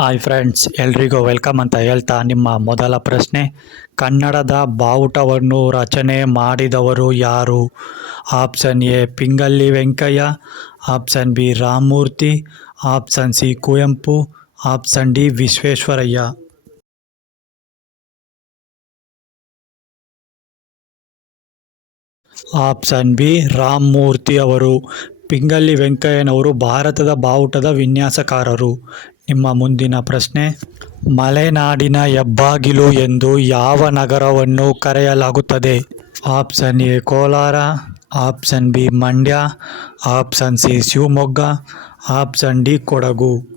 Hi friends ಎಲ್ರಿಗೂ welcome ಅಂತ ಹೇಳ್ತಾ ನಿಮ್ಮ ಮೊದಲ ಪ್ರಶ್ನೆ. ಕನ್ನಡದ ಬಾವುಟವನ್ನು ರಚನೆ ಮಾಡಿದವರು ಯಾರು? Option A Pingali Venkayya. Option B Ramamurthy. Option C Kuvempu. Option D Visvesvaraya. Option B Ramamurthy ಅವರು. ಪಿಂಗಲ್ಲಿ ವೆಂಕಯ್ಯನವರು ಭಾರತದ ಬಾವುಟದ ವಿನ್ಯಾಸಕಾರರು. ನಿಮ್ಮ ಮುಂದಿನ ಪ್ರಶ್ನೆ, ಮಲೆನಾಡಿನ ಹೆಬ್ಬಾಗಿಲು ಎಂದು ಯಾವ ನಗರವನ್ನು ಕರೆಯಲಾಗುತ್ತದೆ? Option A, Kolar, option B, Mandya, option C, Shivamogga, option D, Kodagu.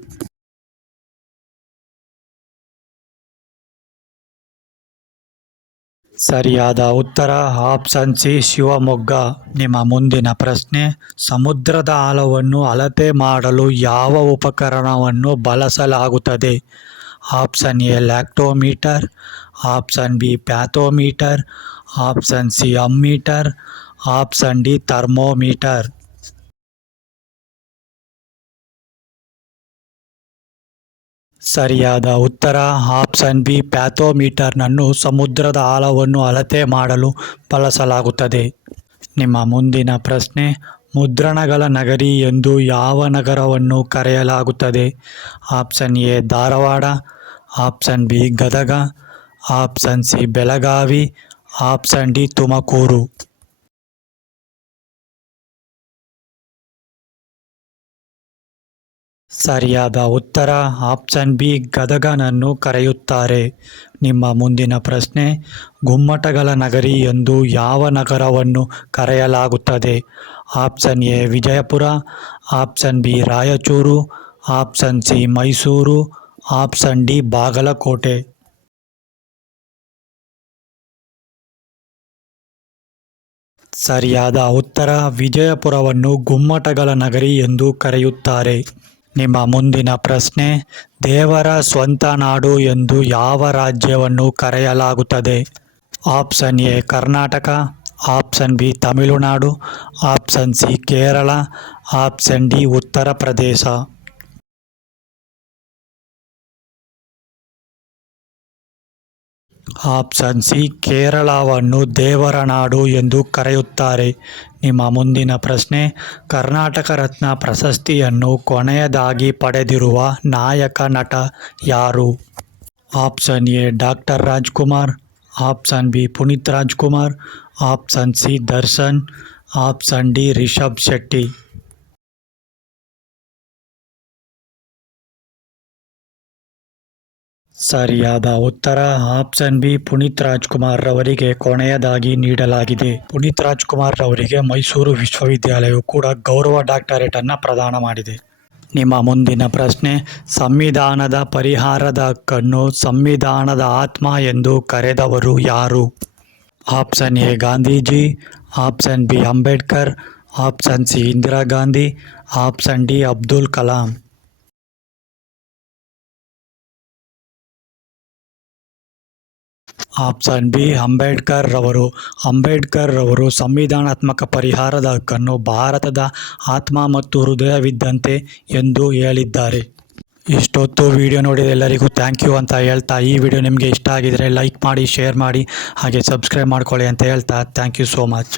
ಸರಿಯಾದ ಉತ್ತರ. Option C, Shivamogga. ನಿಮ್ಮ ಮುಂದಿನ ಪ್ರಶ್ನೆ, ಸಮುದ್ರದ ಆಳವನ್ನು ಅಳತೆ ಮಾಡಲು ಯಾವ ಉಪಕರಣವನ್ನು ಬಳಸಲಾಗುತ್ತದೆ? Option A, lactometer. Option B, pathometer. Option C, ammeter. Option D, thermometer. ಸರಿಯಾದ ಉತ್ತರ, ಆಪ್ಷನ್ ಬಿ, ಪ್ಯಾಥೋಮೀಟರ್ನನ್ನು ಸಮುದ್ರದ ಆಳವನ್ನು ಅಳತೆ ಮಾಡಲು ಬಳಸಲಾಗುತ್ತದೆ. ನಿಮ್ಮ ಮುಂದಿನ ಪ್ರಶ್ನೆ, ಮುದ್ರಣಗಳ ನಗರಿ ಎಂದು ಯಾವ ನಗರವನ್ನು ಕರೆಯಲಾಗುತ್ತದೆ? Option A, Dharwad, option B, Gadag, option C, Belagavi, option D, Tumakuru. ಸರಿಯಾದ ಉತ್ತರ, ಆಪ್ಷನ್ ಬಿ, ಗದಗನನ್ನು ಕರೆಯುತ್ತಾರೆ. ನಿಮ್ಮ ಮುಂದಿನ ಪ್ರಶ್ನೆ, ಗುಮ್ಮಟಗಳ ನಗರಿ ಎಂದು ಯಾವ ನಗರವನ್ನು ಕರೆಯಲಾಗುತ್ತದೆ? Option A, Vijayapura, option B, Raichur, option C, Mysuru, option D, Bagalkote. ಸರಿಯಾದ ಉತ್ತರ, ವಿಜಯಪುರವನ್ನು ಗುಮ್ಮಟಗಳ ನಗರಿ ಎಂದು ಕರೆಯುತ್ತಾರೆ. ನಿಮ್ಮ ಮುಂದಿನ ಪ್ರಶ್ನೆ, ದೇವರ ಸ್ವಂತ ನಾಡು ಎಂದು ಯಾವ ರಾಜ್ಯವನ್ನು ಕರೆಯಲಾಗುತ್ತದೆ? Option A, Karnataka, option B, Tamil Nadu, option C, Kerala, option D, Uttar Pradesh. Option C, ಕೇರಳವನ್ನು ದೇವರ ನಾಡು ಎಂದು ಕರೆಯುತ್ತಾರೆ. ನಿಮ್ಮ ಮುಂದಿನ ಪ್ರಶ್ನೆ, ಕರ್ನಾಟಕ ರತ್ನ ಪ್ರಶಸ್ತಿಯನ್ನು ಕೊನೆಯದಾಗಿ ಪಡೆದಿರುವ ನಾಯಕ ನಟ ಯಾರು? Option A, doctor Rajkumar, option B, Puneeth Rajkumar, option C, Darshan, option D, Rishab Shetty. ಸರಿಯಾದ ಉತ್ತರ ಆಪ್ಷನ್ ಬಿ ಪುನೀತ್ ರಾಜ್ಕುಮಾರ್ ರವರಿಗೆ ಕೊನೆಯದಾಗಿ ನೀಡಲಾಗಿದೆ. ಪುನೀತ್ ರಾಜ್ಕುಮಾರ್ ರವರಿಗೆ ಮೈಸೂರು ವಿಶ್ವವಿದ್ಯಾಲಯವು ಕೂಡ ಗೌರವ ಡಾಕ್ಟರೇಟ್ ಅನ್ನು ಪ್ರದಾನ ಮಾಡಿದೆ. ನಿಮ್ಮ ಮುಂದಿನ ಪ್ರಶ್ನೆ, ಸಂವಿಧಾನದ ಪರಿಹಾರದ ಹಕ್ಕನ್ನು ಸಂವಿಧಾನದ ಆತ್ಮ ಎಂದು ಕರೆದವರು ಯಾರು? Option A Gandhiji, option B Ambedkar, option C Indira Gandhi, option D Abdul Kalam. Option B, Ambedkar ರವರು. ಅಂಬೇಡ್ಕರ್ ರವರು ಸಂವಿಧಾನಾತ್ಮಕ ಪರಿಹಾರದ ಹಕ್ಕನ್ನು ಭಾರತದ ಆತ್ಮ ಮತ್ತು ಹೃದಯವಿದ್ದಂತೆ ಎಂದು ಹೇಳಿದ್ದಾರೆ. ಇಷ್ಟೊತ್ತು ವಿಡಿಯೋ ನೋಡಿದ ಎಲ್ಲರಿಗೂ ಥ್ಯಾಂಕ್ ಯು ಅಂತ ಹೇಳ್ತಾ ಈ ವಿಡಿಯೋ ನಿಮಗೆ ಇಷ್ಟ ಆಗಿದರೆ ಲೈಕ್ ಮಾಡಿ ಶೇರ್ ಮಾಡಿ, ಹಾಗೆ ಸಬ್ಸ್ಕ್ರೈಬ್ ಮಾಡ್ಕೊಳ್ಳಿ ಅಂತ ಹೇಳ್ತಾ ಥ್ಯಾಂಕ್ ಯು ಸೋ ಮಚ್